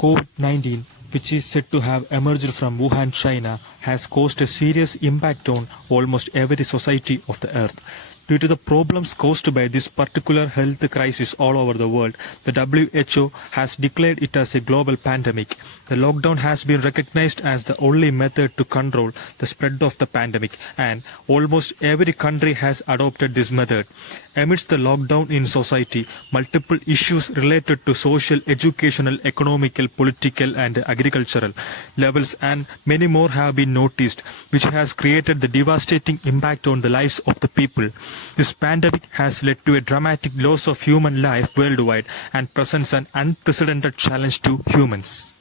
COVID-19, which is said to have emerged from Wuhan, China, has caused a serious impact on almost every society of the earth. Due to the problems caused by this particular health crisis all over the world, the WHO has declared it as a global pandemic. The lockdown has been recognized as the only method to control the spread of the pandemic, and almost every country has adopted this method. Amidst the lockdown in society, multiple issues related to social, educational, economical, political and agricultural levels and many more have been noticed, which has created the devastating impact on the lives of the people. This pandemic has led to a dramatic loss of human life worldwide and presents an unprecedented challenge to humans.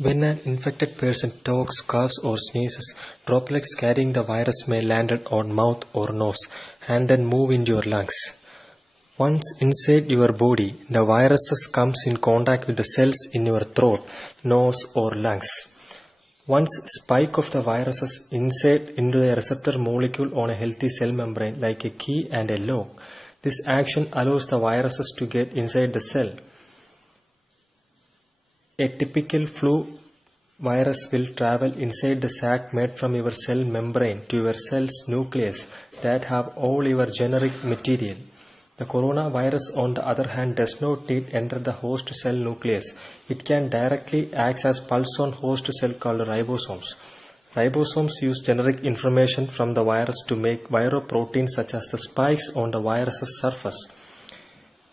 When an infected person talks, coughs or sneezes, droplets carrying the virus may land on mouth or nose and then move into your lungs. Once inside your body, the viruses comes in contact with the cells in your throat, nose or lungs. Once spike of the viruses insert into a receptor molecule on a healthy cell membrane like a key and a lock. This action allows the viruses to get inside the cell. A typical flu virus will travel inside the sac made from your cell membrane to your cell's nucleus that have all your generic material. The coronavirus, on the other hand, does not need enter the host cell nucleus. It can directly act as pulse on host cell called ribosomes. Ribosomes use generic information from the virus to make viroproteins such as the spikes on the virus's surface.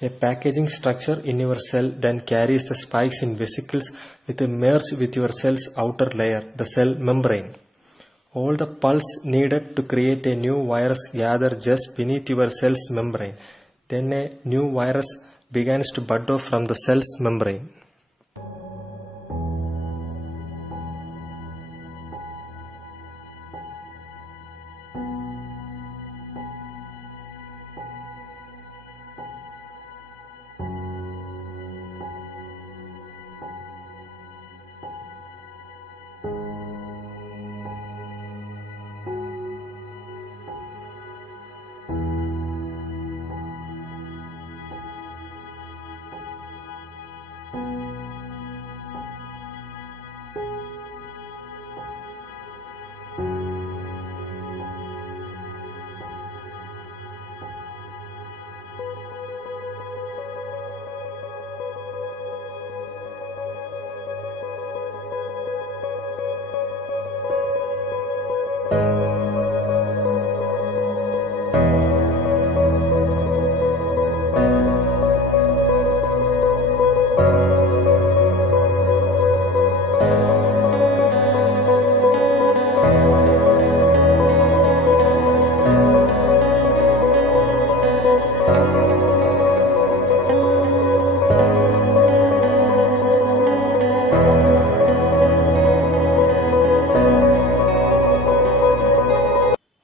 A packaging structure in your cell then carries the spikes in vesicles with a merge with your cell's outer layer, the cell membrane. All the pulse needed to create a new virus gather just beneath your cell's membrane. Then a new virus begins to bud off from the cell's membrane.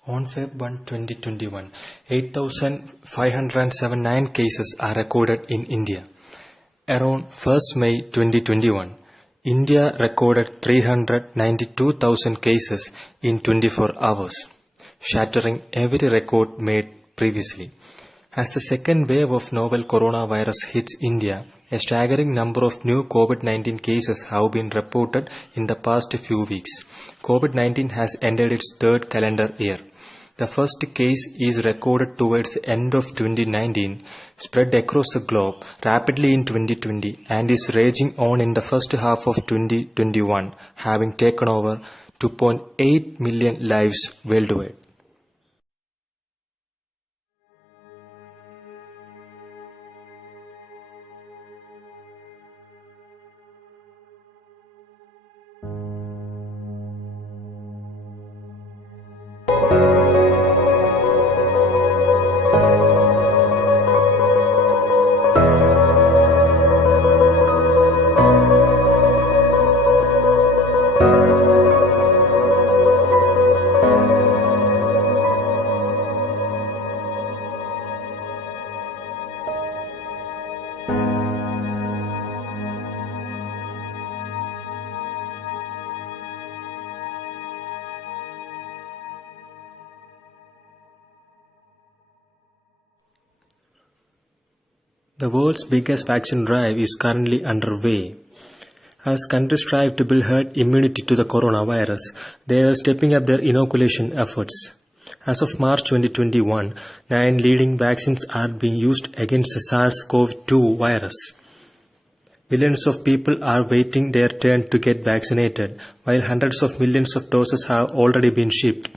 On Feb 1, 2021, 8,579 cases are recorded in India. Around 1st May 2021, India recorded 392,000 cases in 24 hours, shattering every record made previously. As the second wave of novel coronavirus hits India, a staggering number of new COVID-19 cases have been reported in the past few weeks. COVID-19 has entered its third calendar year. The first case is recorded towards the end of 2019, spread across the globe rapidly in 2020 and is raging on in the first half of 2021, having taken over 2.8 million lives worldwide. The world's biggest vaccine drive is currently underway. As countries strive to build herd immunity to the coronavirus, they are stepping up their inoculation efforts. As of March 2021, 9 leading vaccines are being used against the SARS-CoV-2 virus. Millions of people are waiting their turn to get vaccinated, while hundreds of millions of doses have already been shipped.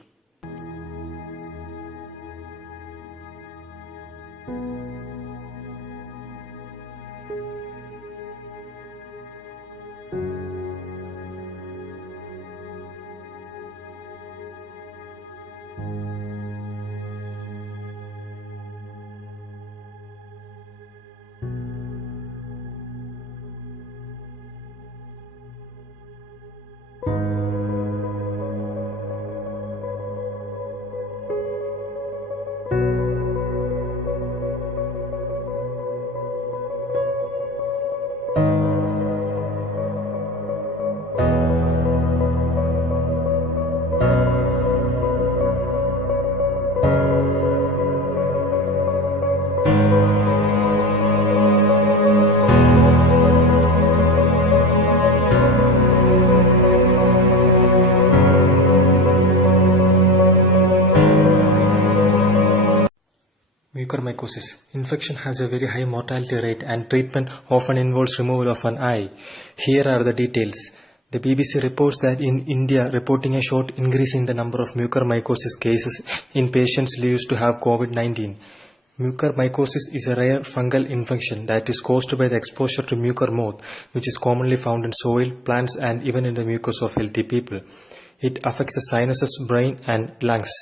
Mucormycosis. Infection has a very high mortality rate and treatment often involves removal of an eye. Here are the details. The BBC reports that in India, reporting a short increase in the number of mucormycosis cases in patients used to have COVID-19. Mucormycosis is a rare fungal infection that is caused by the exposure to mucor mold, which is commonly found in soil, plants and even in the mucus of healthy people. It affects the sinuses, brain and lungs.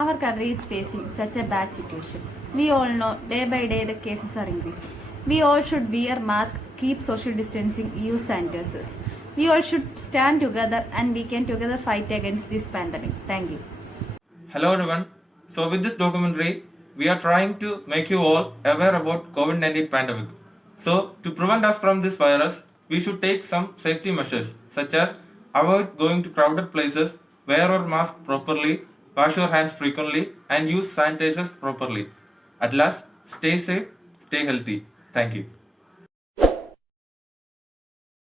Our country is facing such a bad situation. We all know day by day the cases are increasing. We all should wear masks, keep social distancing, use sanitizers. We all should stand together and we can together fight against this pandemic. Thank you. Hello everyone. So with this documentary, we are trying to make you all aware about COVID-19 pandemic. So to prevent us from this virus, we should take some safety measures such as avoid going to crowded places, wear our mask properly, wash your hands frequently and use sanitizers properly. At last, stay safe, stay healthy. Thank you.